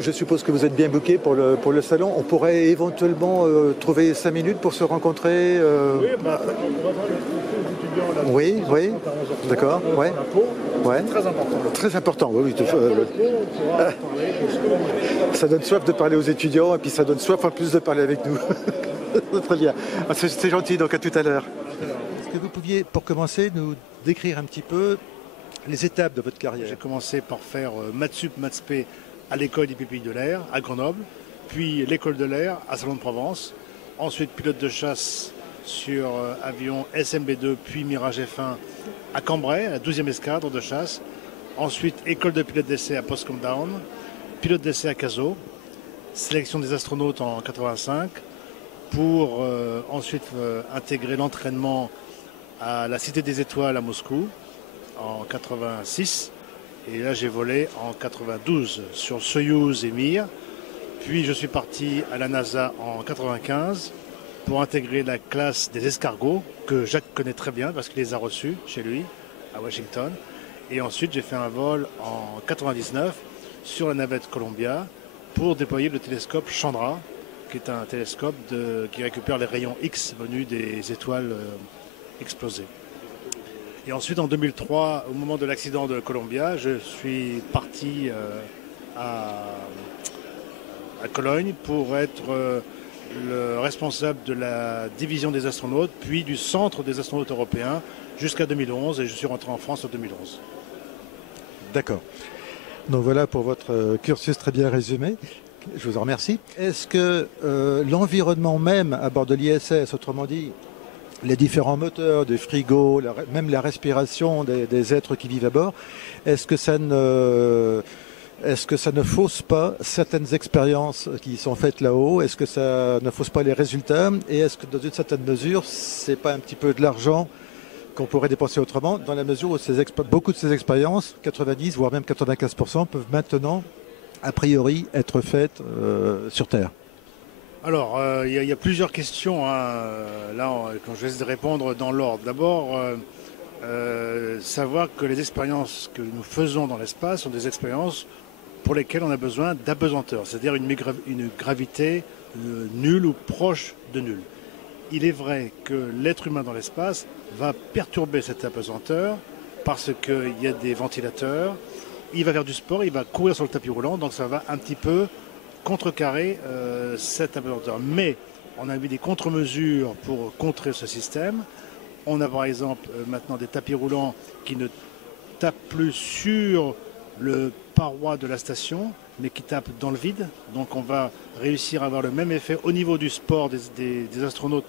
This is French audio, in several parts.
je suppose que vous êtes bien booké pour le salon. On pourrait éventuellement trouver 5 minutes pour se rencontrer. Oui, bah, on va voir les étudiants là. Oui, oui, d'accord, ouais. Ouais. Très important. Très important, oui. On pourra parler de ce que l'on veut. Ça donne soif de parler aux étudiants et puis ça donne soif en plus de parler avec nous. Très bien. C'est gentil, donc à tout à l'heure. Est-ce que vous pouviez, pour commencer, nous décrire un petit peu les étapes de votre carrière? J'ai commencé par faire maths sup, maths spé à l'école des pupilles de l'air à Grenoble, puis l'école de l'air à Salon de Provence, ensuite pilote de chasse sur avion SMB2 puis Mirage F1 à Cambrai, la 12e escadre de chasse, ensuite école de pilote d'essai à Postcom Down, pilote d'essai à Cazaux, sélection des astronautes en 85, pour ensuite intégrer l'entraînement à la Cité des Étoiles à Moscou en 86. Et là, j'ai volé en 92 sur Soyouz et Mir. Puis, je suis parti à la NASA en 95 pour intégrer la classe des escargots, que Jacques connaît très bien parce qu'il les a reçus chez lui, à Washington. Et ensuite, j'ai fait un vol en 99 sur la navette Columbia pour déployer le télescope Chandra, qui est un télescope qui récupère les rayons X venus des étoiles explosées. Et ensuite, en 2003, au moment de l'accident de Columbia, je suis parti à Cologne pour être le responsable de la division des astronautes, puis du centre des astronautes européens jusqu'à 2011, et je suis rentré en France en 2011. D'accord. Donc voilà pour votre cursus très bien résumé. Je vous en remercie. Est-ce que l'environnement même à bord de l'ISS, autrement dit, les différents moteurs, des frigos, même la respiration des êtres qui vivent à bord, est-ce que ça ne fausse pas certaines expériences qui sont faites là-haut? Est-ce que ça ne fausse pas les résultats? Et est-ce que dans une certaine mesure, c'est pas un petit peu de l'argent qu'on pourrait dépenser autrement, dans la mesure où beaucoup de ces expériences, 90 voire même 95%, peuvent maintenant, a priori, être faites sur Terre? Alors, il y a plusieurs questions, hein. Là, quand je vais essayer de répondre dans l'ordre. D'abord, savoir que les expériences que nous faisons dans l'espace sont des expériences pour lesquelles on a besoin d'apesanteur, c'est-à-dire une gravité nulle ou proche de nulle. Il est vrai que l'être humain dans l'espace va perturber cette apesanteur parce qu'il y a des ventilateurs, il va faire du sport, il va courir sur le tapis roulant, donc ça va un petit peu contrecarrer cette apesanteur. Mais on a mis des contre-mesures pour contrer ce système. On a par exemple maintenant des tapis roulants qui ne tapent plus sur le paroi de la station, mais qui tapent dans le vide. Donc on va réussir à avoir le même effet au niveau du sport des astronautes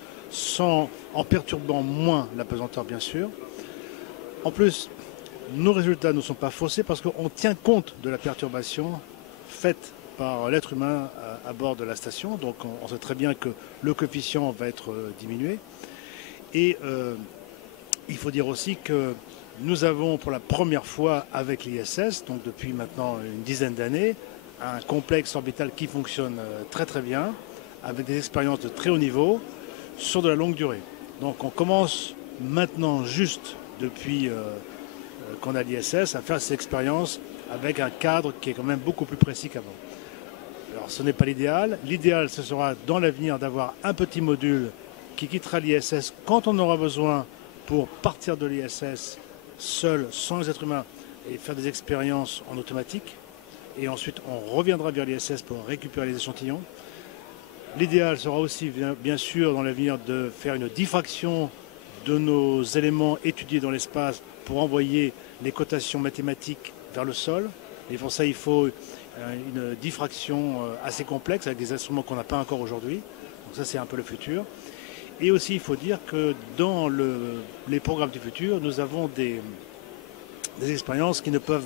en perturbant moins l'apesanteur bien sûr. En plus, nos résultats ne sont pas faussés parce qu'on tient compte de la perturbation faite par l'être humain à bord de la station. Donc on sait très bien que le coefficient va être diminué. Et il faut dire aussi que nous avons pour la première fois avec l'ISS, donc depuis maintenant une dizaine d'années, un complexe orbital qui fonctionne très très bien, avec des expériences de très haut niveau, sur de la longue durée. Donc on commence maintenant juste depuis qu'on a l'ISS à faire ces expériences avec un cadre qui est quand même beaucoup plus précis qu'avant. Alors ce n'est pas l'idéal. L'idéal, ce sera dans l'avenir d'avoir un petit module qui quittera l'ISS quand on aura besoin pour partir de l'ISS seul, sans les êtres humains, et faire des expériences en automatique. Et ensuite, on reviendra vers l'ISS pour récupérer les échantillons. L'idéal sera aussi, bien sûr, dans l'avenir, de faire une diffraction de nos éléments étudiés dans l'espace pour envoyer les cotations mathématiques vers le sol. Et pour ça, il faut une diffraction assez complexe avec des instruments qu'on n'a pas encore aujourd'hui. Donc ça, c'est un peu le futur. Et aussi, il faut dire que dans les programmes du futur, nous avons des expériences qui ne peuvent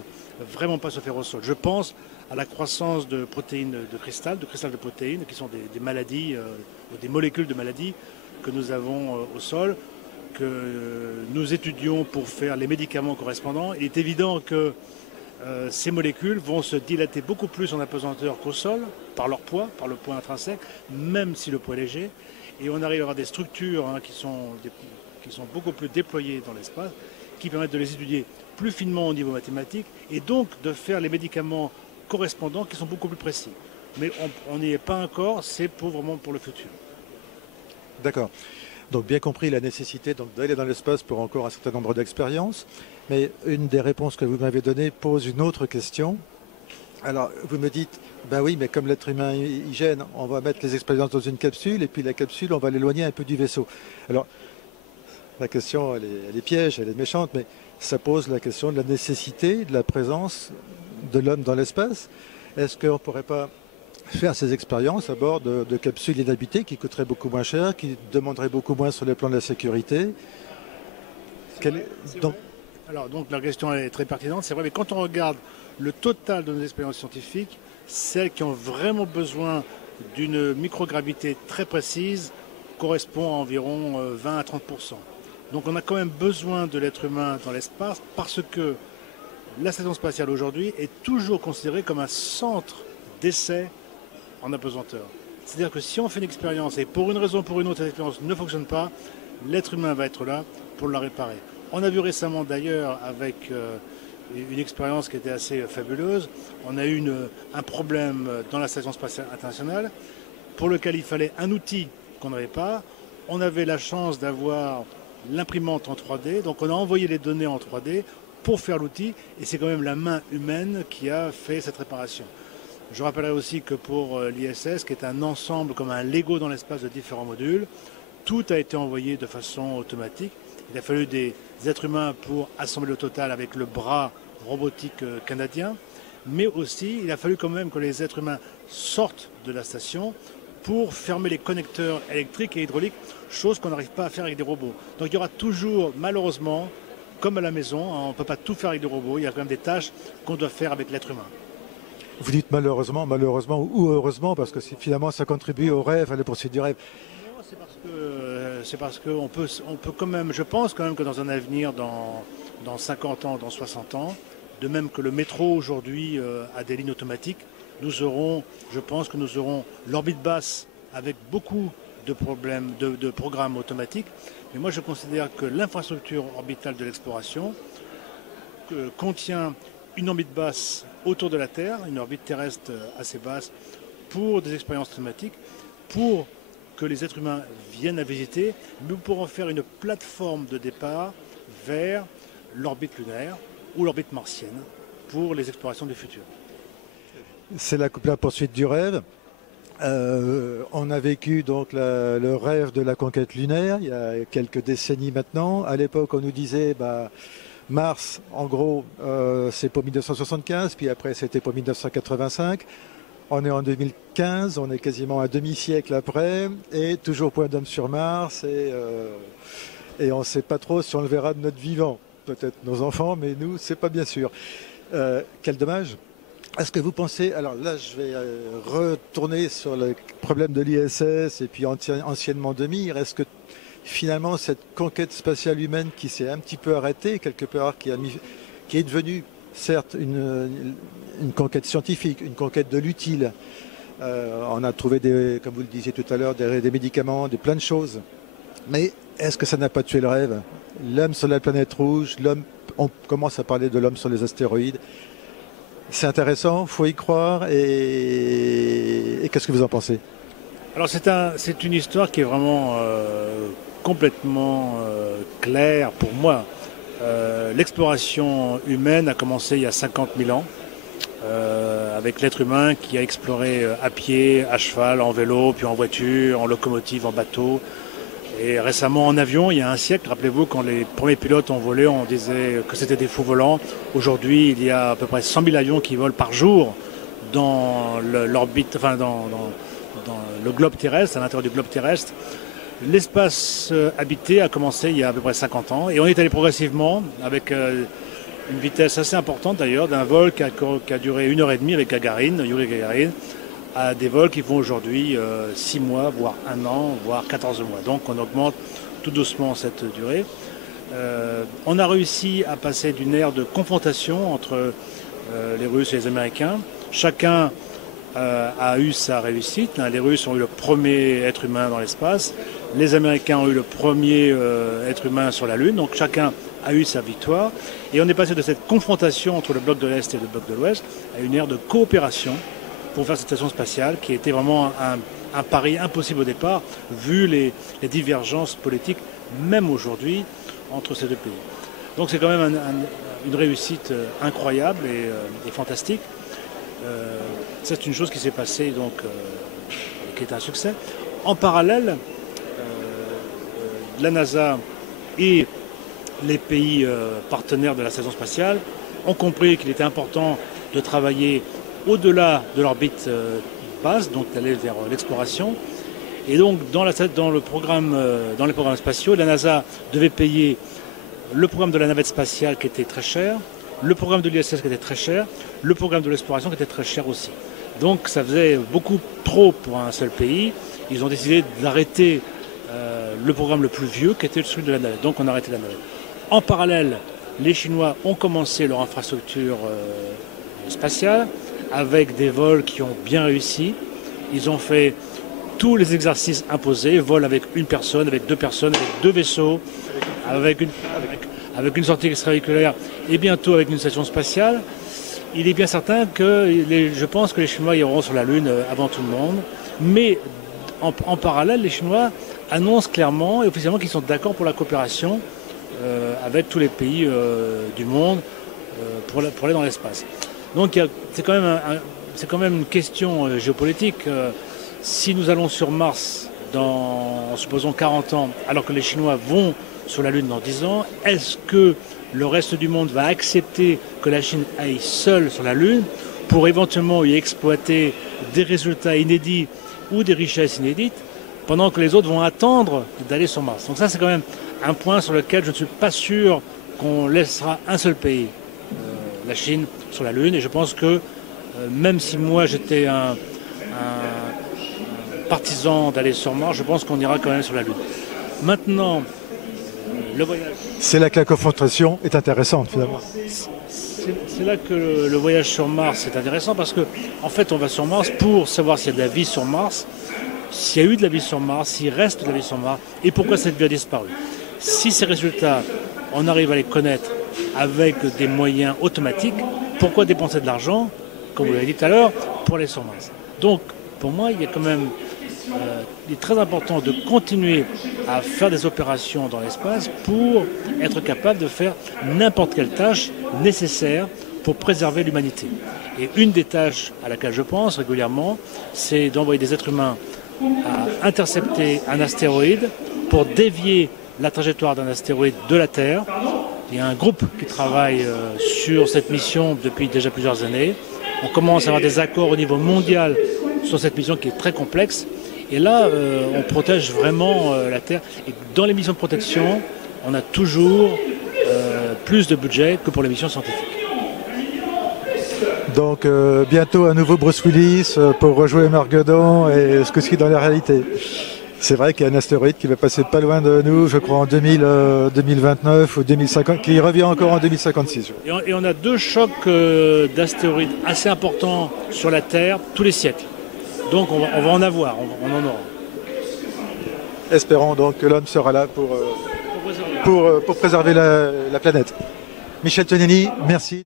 vraiment pas se faire au sol. Je pense à la croissance de protéines de cristal de protéines, qui sont des maladies, des molécules de maladies que nous avons au sol, que nous étudions pour faire les médicaments correspondants. Il est évident que ces molécules vont se dilater beaucoup plus en apesanteur qu'au sol, par leur poids, par le poids intrinsèque, même si le poids est léger. Et on arrive à avoir des structures qui sont beaucoup plus déployées dans l'espace, qui permettent de les étudier plus finement au niveau mathématique, et donc de faire les médicaments correspondants qui sont beaucoup plus précis. Mais on n'y est pas encore, c'est vraiment pour le futur. D'accord. Donc bien compris la nécessité d'aller dans l'espace pour encore un certain nombre d'expériences. Mais une des réponses que vous m'avez données pose une autre question. Alors vous me dites, ben oui, mais comme l'être humain il gêne, on va mettre les expériences dans une capsule et puis la capsule, on va l'éloigner un peu du vaisseau. Alors la question, elle est piège, elle est méchante, mais ça pose la question de la nécessité de la présence de l'homme dans l'espace. Est-ce qu'on ne pourrait pas faire ces expériences à bord de capsules inhabitées qui coûteraient beaucoup moins cher, qui demanderaient beaucoup moins sur le plan de la sécurité? Donc la question est très pertinente, c'est vrai, mais quand on regarde le total de nos expériences scientifiques, celles qui ont vraiment besoin d'une microgravité très précise correspond à environ 20 à 30%. Donc on a quand même besoin de l'être humain dans l'espace parce que la station spatiale aujourd'hui est toujours considérée comme un centre d'essai en apesanteur. C'est-à-dire que si on fait une expérience et pour une raison ou pour une autre, cette expérience ne fonctionne pas, l'être humain va être là pour la réparer. On a vu récemment d'ailleurs avec une expérience qui était assez fabuleuse, on a eu un problème dans la station spatiale internationale pour lequel il fallait un outil qu'on n'avait pas. On avait la chance d'avoir l'imprimante en 3D, donc on a envoyé les données en 3D pour faire l'outil et c'est quand même la main humaine qui a fait cette réparation. Je rappellerai aussi que pour l'ISS, qui est un ensemble comme un Lego dans l'espace de différents modules, tout a été envoyé de façon automatique. Il a fallu des êtres humains pour assembler le total avec le bras robotique canadien, mais aussi il a fallu quand même que les êtres humains sortent de la station pour fermer les connecteurs électriques et hydrauliques, chose qu'on n'arrive pas à faire avec des robots. Donc il y aura toujours, malheureusement, comme à la maison, on ne peut pas tout faire avec des robots, il y a quand même des tâches qu'on doit faire avec l'être humain. Vous dites malheureusement ou heureusement, parce que finalement ça contribue au rêve, à la poursuite du rêve. Non, c'est parce qu'on peut quand même, je pense quand même que dans un avenir, dans 50 ans, dans 60 ans, de même que le métro aujourd'hui a des lignes automatiques, je pense que nous aurons l'orbite basse avec beaucoup de programmes automatiques. Mais moi, je considère que l'infrastructure orbitale de l'exploration contient une orbite basse autour de la Terre, une orbite terrestre assez basse, pour des expériences automatiques, pour que les êtres humains viennent à visiter. Nous pourrons faire une plateforme de départ vers l'orbite lunaire ou l'orbite martienne pour les explorations du futur. C'est la poursuite du rêve. On a vécu donc le rêve de la conquête lunaire il y a quelques décennies maintenant. À l'époque, on nous disait Mars, en gros, c'est pour 1975, puis après c'était pour 1985. On est en 2015, on est quasiment un demi-siècle après, et toujours point d'homme sur Mars, et on ne sait pas trop si on le verra de notre vivant. Peut-être nos enfants, mais nous, c'est pas bien sûr. Quel dommage. Est-ce que vous pensez, alors là je vais retourner sur le problème de l'ISS et puis anciennement de Mir, est-ce que finalement cette conquête spatiale humaine qui s'est un petit peu arrêtée quelque part, qui est devenue certes une conquête scientifique, une conquête de l'utile, on a trouvé, comme vous le disiez tout à l'heure, des médicaments, plein de choses, mais est-ce que ça n'a pas tué le rêve? L'homme sur la planète rouge, on commence à parler de l'homme sur les astéroïdes. C'est intéressant, il faut y croire. Et qu'est-ce que vous en pensez? Alors c'est une histoire qui est vraiment complètement claire pour moi. L'exploration humaine a commencé il y a 50 000 ans avec l'être humain qui a exploré à pied, à cheval, en vélo, puis en voiture, en locomotive, en bateau. Et récemment en avion, il y a un siècle, rappelez-vous, quand les premiers pilotes ont volé, on disait que c'était des fous volants. Aujourd'hui, il y a à peu près 100 000 avions qui volent par jour dans l'orbite, enfin dans le globe terrestre, à l'intérieur du globe terrestre. L'espace habité a commencé il y a à peu près 50 ans et on est allé progressivement avec une vitesse assez importante d'ailleurs, d'un vol qui a duré 1h30 avec Gagarine, Yuri Gagarin, à des vols qui font aujourd'hui 6 mois, voire 1 an, voire 14 mois. Donc on augmente tout doucement cette durée. On a réussi à passer d'une ère de confrontation entre les Russes et les Américains. Chacun a eu sa réussite. Les Russes ont eu le premier être humain dans l'espace. Les Américains ont eu le premier être humain sur la Lune. Donc chacun a eu sa victoire. Et on est passé de cette confrontation entre le bloc de l'Est et le bloc de l'Ouest à une ère de coopération pour faire cette station spatiale qui était vraiment un pari impossible au départ, vu les divergences politiques, même aujourd'hui, entre ces deux pays. Donc c'est quand même une réussite incroyable et fantastique. C'est une chose qui s'est passée, donc, qui est un succès. En parallèle, la NASA et les pays partenaires de la station spatiale ont compris qu'il était important de travailler au-delà de l'orbite basse, donc d'aller vers l'exploration. Et donc dans les programmes spatiaux, la NASA devait payer le programme de la navette spatiale qui était très cher, le programme de l'ISS qui était très cher, le programme de l'exploration qui était très cher aussi. Donc ça faisait beaucoup trop pour un seul pays. Ils ont décidé d'arrêter le programme le plus vieux qui était celui de la navette. Donc on a arrêté la navette. En parallèle, les Chinois ont commencé leur infrastructure spatiale avec des vols qui ont bien réussi. Ils ont fait tous les exercices imposés, vol avec une personne, avec deux vaisseaux, avec une sortie extravéhiculaire et bientôt avec une station spatiale. Il est bien certain que je pense que les Chinois iront sur la Lune avant tout le monde. Mais en parallèle, les Chinois annoncent clairement et officiellement qu'ils sont d'accord pour la coopération avec tous les pays du monde pour aller dans l'espace. Donc c'est quand même une question géopolitique. Si nous allons sur Mars dans, supposons, 40 ans, alors que les Chinois vont sur la Lune dans 10 ans, est-ce que le reste du monde va accepter que la Chine aille seule sur la Lune pour éventuellement y exploiter des résultats inédits ou des richesses inédites, pendant que les autres vont attendre d'aller sur Mars? Donc ça, c'est quand même un point sur lequel je ne suis pas sûr qu'on laissera un seul pays, la Chine, sur la Lune. Et je pense que même si moi j'étais un partisan d'aller sur Mars, je pense qu'on ira quand même sur la Lune. Maintenant, le voyage... C'est là que la confrontation est intéressante finalement. C'est là que le voyage sur Mars est intéressant parce que en fait on va sur Mars pour savoir s'il y a de la vie sur Mars, s'il y a eu de la vie sur Mars, s'il reste de la vie sur Mars et pourquoi cette vie a disparu. Si ces résultats, on arrive à les connaître avec des moyens automatiques, pourquoi dépenser de l'argent, comme vous l'avez dit tout à l'heure, pour aller sur Mars? Donc pour moi il y a quand même il est très important de continuer à faire des opérations dans l'espace pour être capable de faire n'importe quelle tâche nécessaire pour préserver l'humanité. Et une des tâches à laquelle je pense régulièrement, c'est d'envoyer des êtres humains à intercepter un astéroïde pour dévier la trajectoire d'un astéroïde de la Terre. Il y a un groupe qui travaille sur cette mission depuis déjà plusieurs années. On commence à avoir des accords au niveau mondial sur cette mission qui est très complexe. Et là, on protège vraiment la Terre. Et dans les missions de protection, on a toujours plus de budget que pour les missions scientifiques. Donc bientôt un nouveau Bruce Willis pour rejouer Marguerite et ce que c'est dans la réalité. C'est vrai qu'il y a un astéroïde qui va passer pas loin de nous, je crois en 2029 ou 2050, qui revient encore en 2056. Et on a deux chocs d'astéroïdes assez importants sur la Terre tous les siècles. Donc on va en avoir, on en aura. Espérons donc que l'homme sera là pour préserver la planète. Michel Tonelli, merci.